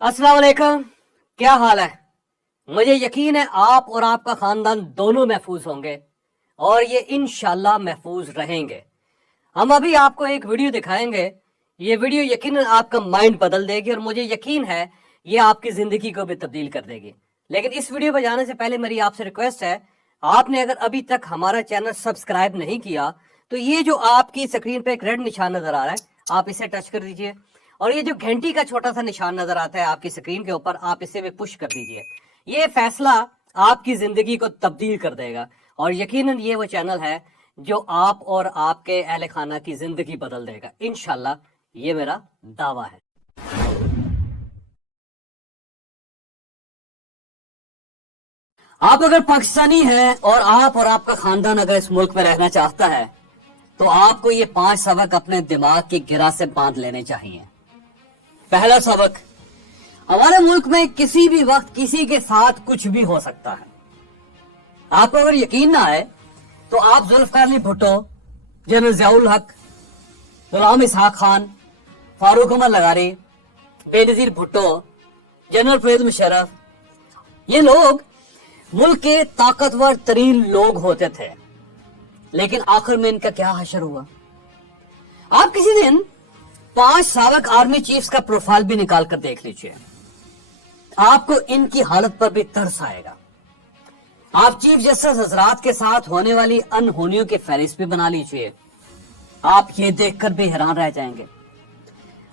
अस्सलाम वालेकुम। क्या हाल है? मुझे यकीन है आप और आपका खानदान दोनों महफूज होंगे और ये इंशाल्लाह महफूज रहेंगे। हम अभी आपको एक वीडियो दिखाएंगे। ये वीडियो यकीनन आपका माइंड बदल देगी और मुझे यकीन है ये आपकी जिंदगी को भी तब्दील कर देगी। लेकिन इस वीडियो पर जाने से पहले मेरी आपसे रिक्वेस्ट है, आपने अगर अभी तक हमारा चैनल सब्सक्राइब नहीं किया तो ये जो आपकी स्क्रीन पे एक रेड निशान नजर आ रहा है, आप इसे टच कर दीजिए और ये जो घंटी का छोटा सा निशान नजर आता है आपकी स्क्रीन के ऊपर, आप इसे भी पुश कर दीजिए। ये फैसला आपकी जिंदगी को तब्दील कर देगा और यकीनन ये वो चैनल है जो आप और आपके अहले खाना की जिंदगी बदल देगा इंशाल्लाह, ये मेरा दावा है। आप अगर पाकिस्तानी हैं और आप और आपका खानदान अगर इस मुल्क में रहना चाहता है तो आपको ये 5 सबक अपने दिमाग की गिरा से बांध लेने चाहिए। पहला सबक, हमारे मुल्क में किसी भी वक्त किसी के साथ कुछ भी हो सकता है। आपको अगर यकीन ना आए तो आप जुल्फकार अली भुट्टो, जनरल जियाउल हक, गुलाम इसहाक खान, फारूक उमर लगारी, बेनजीर भुट्टो, जनरल परवेज मुशर्रफ, ये लोग मुल्क के ताकतवर तरीन लोग होते थे, लेकिन आखिर में इनका क्या हशर हुआ। आप किसी दिन 5 साबिक आर्मी चीफ्स का प्रोफाइल भी निकाल कर देख लीजिए, आपको इनकी हालत पर भी तरस आएगा। आप चीफ जस्टिस हजरात के साथ होने वाली अनहोनियों की फहरिस्त भी बना लीजिए, आप ये देखकर भी हैरान रह जाएंगे।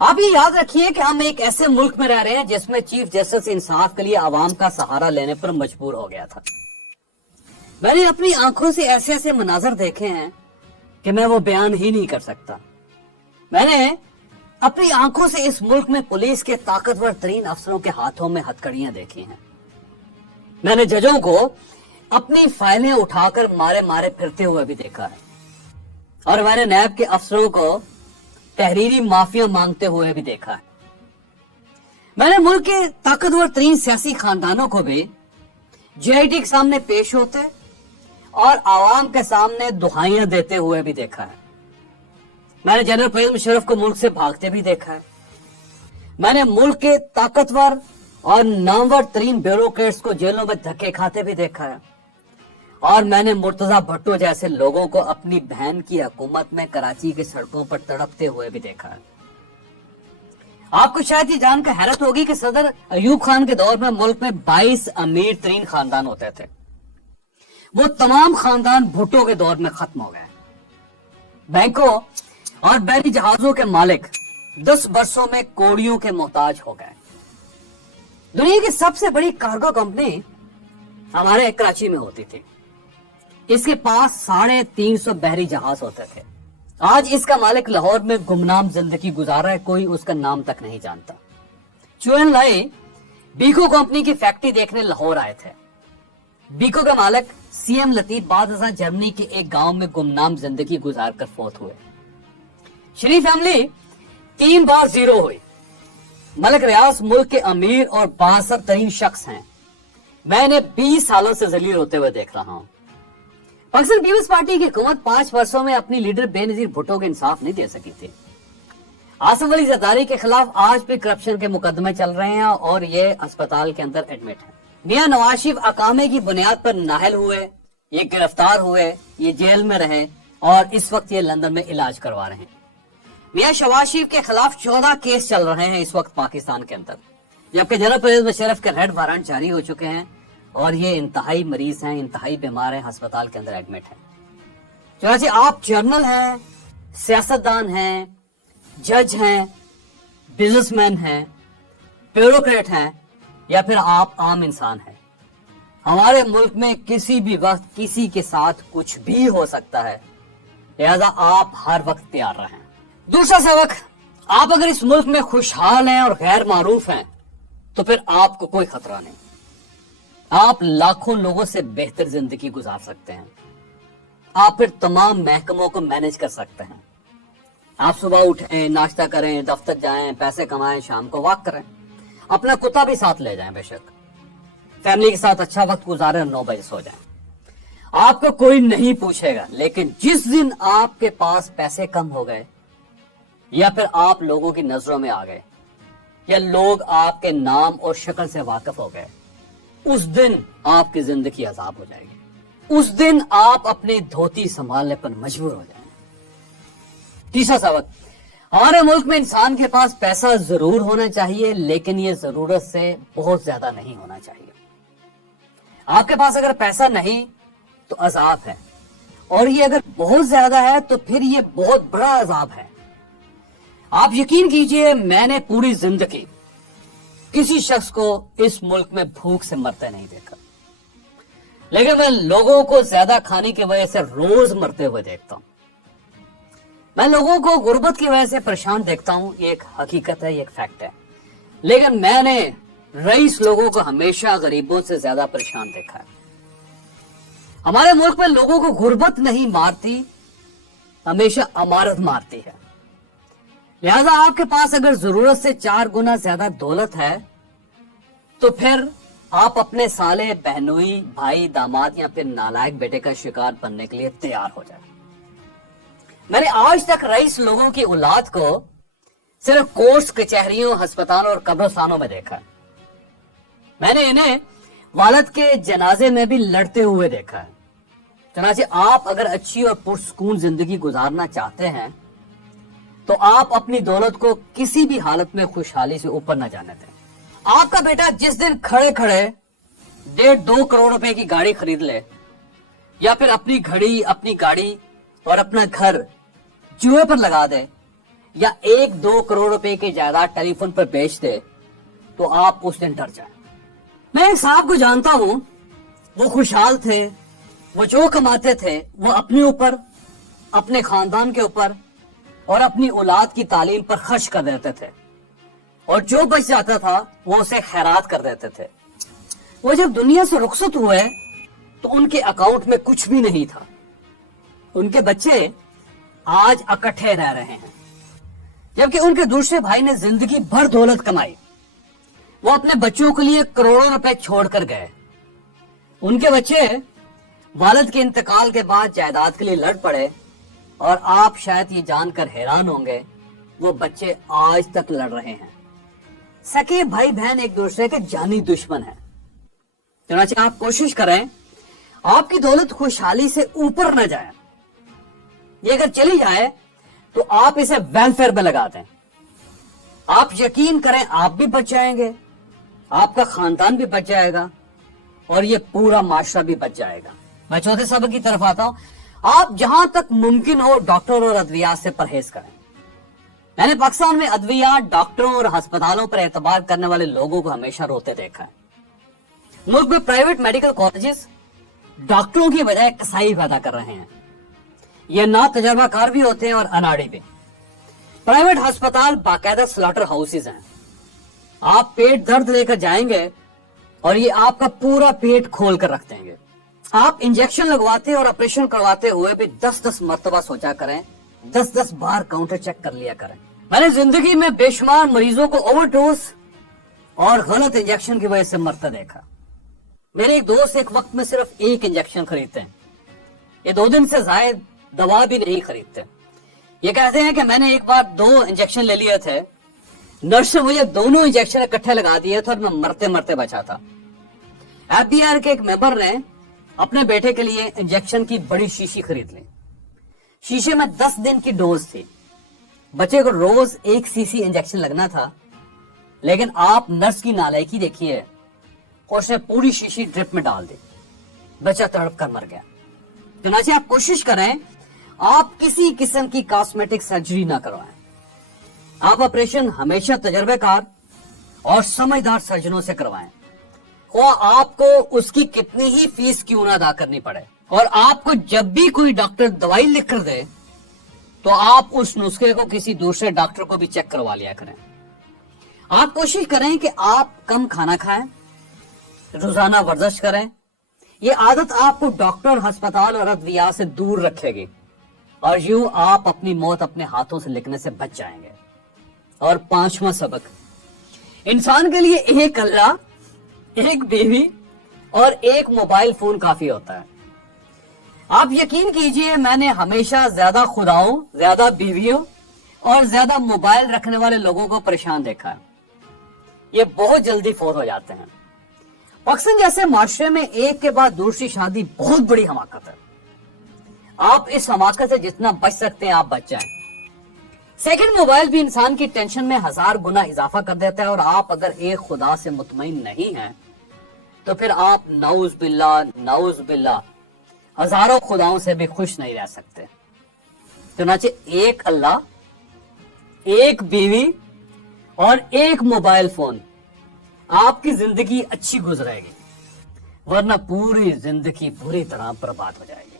आप ये याद रखिए कि हम एक ऐसे मुल्क में रह रहे हैं जिसमें चीफ जस्टिस इंसाफ के लिए आवाम का सहारा लेने पर मजबूर हो गया था। मैंने अपनी आंखों से ऐसे ऐसे मनाजर देखे हैं कि मैं वो बयान ही नहीं कर सकता। मैंने अपनी आंखों से इस मुल्क में पुलिस के ताकतवर तरीन अफसरों के हाथों में हथकड़ियां देखी हैं। मैंने जजों को अपनी फाइलें उठाकर मारे मारे फिरते हुए भी देखा है और मैंने नैब के अफसरों को तहरीरी माफिया मांगते हुए भी देखा है। मैंने मुल्क के ताकतवर तरीन सियासी खानदानों को भी JIT के सामने पेश होते और आवाम के सामने दुहाइयां देते हुए भी देखा है। मैंने जनरल परवेज मुशर्रफ को मुल्क से भागते भी देखा है। मैंने मुल्क के ताकतवर और नामवर तरीन ब्यूरोक्रेट्स को जेलों में धक्के खाते भी देखा है और मैंने मुर्तजा भट्टो जैसे लोगों को अपनी बहन की हुकूमत में कराची की सड़कों पर तड़पते हुए भी देखा है। आपको शायद ये जानकर हैरत होगी कि सदर अयूब खान के दौर में मुल्क में 22 अमीर तरीन खानदान होते थे। वो तमाम खानदान भुट्टो के दौर में खत्म हो गए। बैंकों और बहरी जहाजों के मालिक 10 बरसों में कोड़ियों के मोहताज हो गए। दुनिया की सबसे बड़ी कार्गो कंपनी हमारे कराची में होती थी। इसके पास 350 बहरी जहाज होते थे। आज इसका मालिक लाहौर में गुमनाम जिंदगी गुजार रहा है, कोई उसका नाम तक नहीं जानता। चुएन लाई बीको कंपनी की फैक्ट्री देखने लाहौर आए थे। बीको का मालिक CM लतीफ बाद जर्मनी के एक गांव में गुमनाम जिंदगी गुजार कर फौत हुए। शरीफ फैमिली 3 बार जीरो हुई। मलिक रियाज मुल्क के अमीर और बासर तरीन शख्स हैं। मैं इन्हें 20 सालों से जलील होते हुए देख रहा हूं। पाकिस्तान पीपल्स पार्टी की हुकूमत 5 वर्षों में अपनी लीडर बेनजीर भुट्टो को इंसाफ नहीं दे सकी थी। आसिफ अली जरदारी के खिलाफ आज भी करप्शन के मुकदमे चल रहे हैं और ये अस्पताल के अंदर एडमिट है। मियां नवाज शरीफ अकामे की बुनियाद पर नाहल हुए, ये गिरफ्तार हुए, ये जेल में रहे और इस वक्त ये लंदन में इलाज करवा रहे हैं। मियां शहबाज शरीफ के खिलाफ 14 केस चल रहे हैं इस वक्त पाकिस्तान के अंदर, जबकि जनरल परवेज मुशर्रफ के रेड वारंट जारी हो चुके हैं और ये इंतहाई मरीज हैं, इंतहाई बीमार हैं, अस्पताल के अंदर एडमिट हैं। चनाचे आप जर्नल हैं, सियासतदान हैं, जज हैं, बिजनेसमैन हैं, ब्यूरोक्रेट हैं या फिर आप आम इंसान हैं, हमारे मुल्क में किसी भी वक्त किसी के साथ कुछ भी हो सकता है, लिहाजा आप हर वक्त तैयार रहें। दूसरा सबक, आप अगर इस मुल्क में खुशहाल हैं और गैर मारूफ हैं तो फिर आपको कोई खतरा नहीं। आप लाखों लोगों से बेहतर जिंदगी गुजार सकते हैं। आप फिर तमाम महकमों को मैनेज कर सकते हैं। आप सुबह उठें, नाश्ता करें, दफ्तर जाएं, पैसे कमाएं, शाम को वॉक करें, अपना कुत्ता भी साथ ले जाएं, बेशक फैमिली के साथ अच्छा वक्त गुजारें, 9 बजे सो जाएं। आपको कोई नहीं पूछेगा। लेकिन जिस दिन आपके पास पैसे कम हो गए या फिर आप लोगों की नजरों में आ गए, یا لوگ آپ کے نام اور شکل سے واقف ہو گئے، اس دن آپ کی زندگی عذاب ہو جائے گی، اس دن آپ اپنی دھوتی سنبھالنے پر مجبور ہو جائیں گے۔ تیسرا سبق، ہمارے ملک میں انسان کے پاس پیسہ ضرور ہونا چاہیے، لیکن یہ ضرورت سے بہت زیادہ نہیں ہونا چاہیے۔ آپ کے پاس اگر پیسہ نہیں تو عذاب ہے، اور یہ اگر بہت زیادہ ہے تو پھر یہ بہت بڑا عذاب ہے۔ آپ یقین کیجئے، میں نے پوری زندگی کسی شخص کو اس ملک میں بھوک سے مرتے نہیں دیکھا، لیکن میں لوگوں کو زیادہ کھانے کی وجہ سے روز مرتے ہوئے دیکھتا ہوں۔ میں لوگوں کو غربت کی وجہ سے پریشان دیکھتا ہوں، یہ ایک حقیقت ہے، یہ ایک فیکٹ ہے، لیکن میں نے رئیس لوگوں کو ہمیشہ غریبوں سے زیادہ پریشان دیکھا ہے۔ ہمارے ملک میں لوگوں کو غربت نہیں مارتی، ہمیشہ امارت مارتی ہے۔ لہذا آپ کے پاس اگر ضرورت سے 4 گنا زیادہ دولت ہے تو پھر آپ اپنے سالے، بہنوئی، بھائی، داماد یا پھر نالائق بیٹے کا شکار بننے کے لیے تیار ہو جائے۔ میں نے آج تک رئیس لوگوں کی اولاد کو صرف کورٹس، کچہریوں، ہسپتالوں اور قبرستانوں میں دیکھا ہے۔ میں نے انہیں والد کے جنازے میں بھی لڑتے ہوئے دیکھا ہے۔ چنانچہ آپ اگر اچھی اور پرسکون زندگی گزارنا چاہتے ہیں تو آپ اپنی دولت کو کسی بھی حالت میں خوشحالی سے اوپر نہ جانے دیں۔ آپ کا بیٹا جس دن کھڑے کھڑے 1.5-2 کروڑ روپے کی گاڑی خرید لے، یا پھر اپنی گھڑی، اپنی گاڑی اور اپنا گھر جوئے پر لگا دے، یا 1-2 کروڑ روپے کی جائیداد ٹیلی فون پر بیچ دے، تو آپ اس دن ڈر جائیں۔ میں ایک صاحب کو جانتا ہوں، وہ خوشحال تھے، وہ جو کماتے تھے وہ اپنے اوپر، اپنے خاندان کے اوپر اور اپنی اولاد کی تعلیم پر خرچ کر دیتے تھے، اور جو بچ جاتا تھا وہ اسے خیرات کر دیتے تھے۔ وہ جب دنیا سے رخصت ہوئے تو ان کے اکاؤنٹ میں کچھ بھی نہیں تھا۔ ان کے بچے آج اکٹھے رہ رہے ہیں، جبکہ ان کے دوسرے بھائی نے زندگی بھر دولت کمائی، وہ اپنے بچوں کے لیے کروڑوں روپے چھوڑ کر گئے۔ ان کے بچے والد کے انتقال کے بعد جائیداد کے لیے لڑ پڑے، اور آپ شاید یہ جان کر حیران ہوں گے وہ بچے آج تک لڑ رہے ہیں۔ سکے بھائی بہن ایک دوسرے کے جانی دشمن ہیں۔ چنانچہ آپ کوشش کریں آپ کی دولت خوشحالی سے اوپر نہ جائے، یہ اگر چلی جائے تو آپ اسے ویلفیئر میں لگا دیں۔ آپ یقین کریں آپ بھی بچ جائیں گے، آپ کا خاندان بھی بچ جائے گا، اور یہ پورا معاشرہ بھی بچ جائے گا۔ میں چوتھے سبق کی طرف آتا ہوں۔ آپ جہاں تک ممکن ہو ڈاکٹر اور ادویات سے پرہیز کریں۔ میں نے پاکستان میں ادویات، ڈاکٹروں اور ہسپتالوں پر اعتبار کرنے والے لوگوں کو ہمیشہ روتے دیکھا ہے۔ ملک میں پرائیویٹ میڈیکل کالجز ڈاکٹروں کی بجائے کسائی پیدا کر رہے ہیں۔ یہ نا تجربہ کار بھی ہوتے ہیں اور اناڑی بھی۔ پرائیویٹ ہسپتال باقاعدہ سلاٹر ہاؤسز ہیں۔ آپ پیٹ درد لے کر جائیں گے اور یہ آپ کا پورا پیٹ کھول کر رکھ دیں گے۔ آپ انجیکشن لگواتے اور آپریشن کرواتے ہوئے بھی 10 مرتبہ سوچا کریں، 10 بار کاؤنٹر چیک کر لیا کریں۔ میں نے زندگی میں بے شمار مریضوں کو اوور ڈوز اور غلط انجیکشن کی وجہ سے مرتا دیکھا۔ میرے ایک دوست ایک وقت میں صرف 1 انجیکشن خریدتے ہیں، یہ 2 دن سے زائد دوا بھی نہیں خریدتے۔ یہ کہتے ہیں کہ میں نے ایک بار 2 انجیکشن لے لیے تھے، نرس نے مجھے دونوں انجیکشن اکٹھے لگا دیے تھے اور میں مرتے مرتے بچا تھا۔ FBR کے ایک ممبر نے اپنے بیٹے کے لیے انجیکشن کی بڑی شیشی خرید لی۔ شیشے میں 10 دن کی ڈوز تھی، بچے کو روز 1 cc انجیکشن لگنا تھا، لیکن آپ نرس کی نالائکی دیکھیے، اس نے پوری شیشی ڈرپ میں ڈال دی، بچہ تڑپ کر مر گیا۔ چنانچہ آپ کوشش کریں آپ کسی قسم کی کاسمیٹک سرجری نہ کروائیں۔ آپ آپریشن ہمیشہ تجربے کار اور سمجھدار سرجنوں سے کروائیں، خواہ آپ کو اس کی کتنی ہی فیس کیوں نہ ادا کرنی پڑے۔ اور آپ کو جب بھی کوئی ڈاکٹر دوائی لکھ کر دے تو آپ اس نسخے کو کسی دوسرے ڈاکٹر کو بھی چیک کروا لیا کریں۔ آپ کوشش کریں کہ آپ کم کھانا کھائیں، روزانہ ورزش کریں۔ یہ عادت آپ کو ڈاکٹر، ہسپتال اور ادویات سے دور رکھے گی، اور یوں آپ اپنی موت اپنے ہاتھوں سے لکھنے سے بچ جائیں گے۔ اور 5واں سبق، انسان کے لیے ایک اللہ، ایک بیوی اور ایک موبائل فون کافی ہوتا ہے۔ آپ یقین کیجئے میں نے ہمیشہ زیادہ خداؤں، زیادہ بیویوں اور زیادہ موبائل رکھنے والے لوگوں کو پریشان دیکھا ہے۔ ये बहुत जल्दी फौत हो जाते हैं। पाकिस्तान जैसे माशरे में एक के बाद दूसरी शादी बहुत बड़ी हमाकत है। आप इस हमाकत से जितना बच सकते हैं आप बच जाएं। सेकंड, मोबाइल भी इंसान की टेंशन में 1000 गुना इजाफा कर देता है, और आप अगर एक खुदा से मुतमईन नहीं हैं तो फिर आप नाउज बिल्ला हजारों खुदाओं से भी खुश नहीं रह सकते। चुनांचे एक अल्लाह, एक बीवी और एक मोबाइल फोन आपकी जिंदगी अच्छी गुजरेगी, वरना पूरी जिंदगी बुरी तरह बर्बाद हो जाएगी।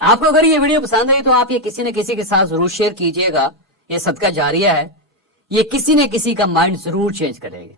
आपको अगर ये वीडियो पसंद आई तो आप ये किसी न किसी के साथ जरूर शेयर कीजिएगा। ये सदका जारिया है, ये किसी न किसी का माइंड जरूर चेंज करेगी।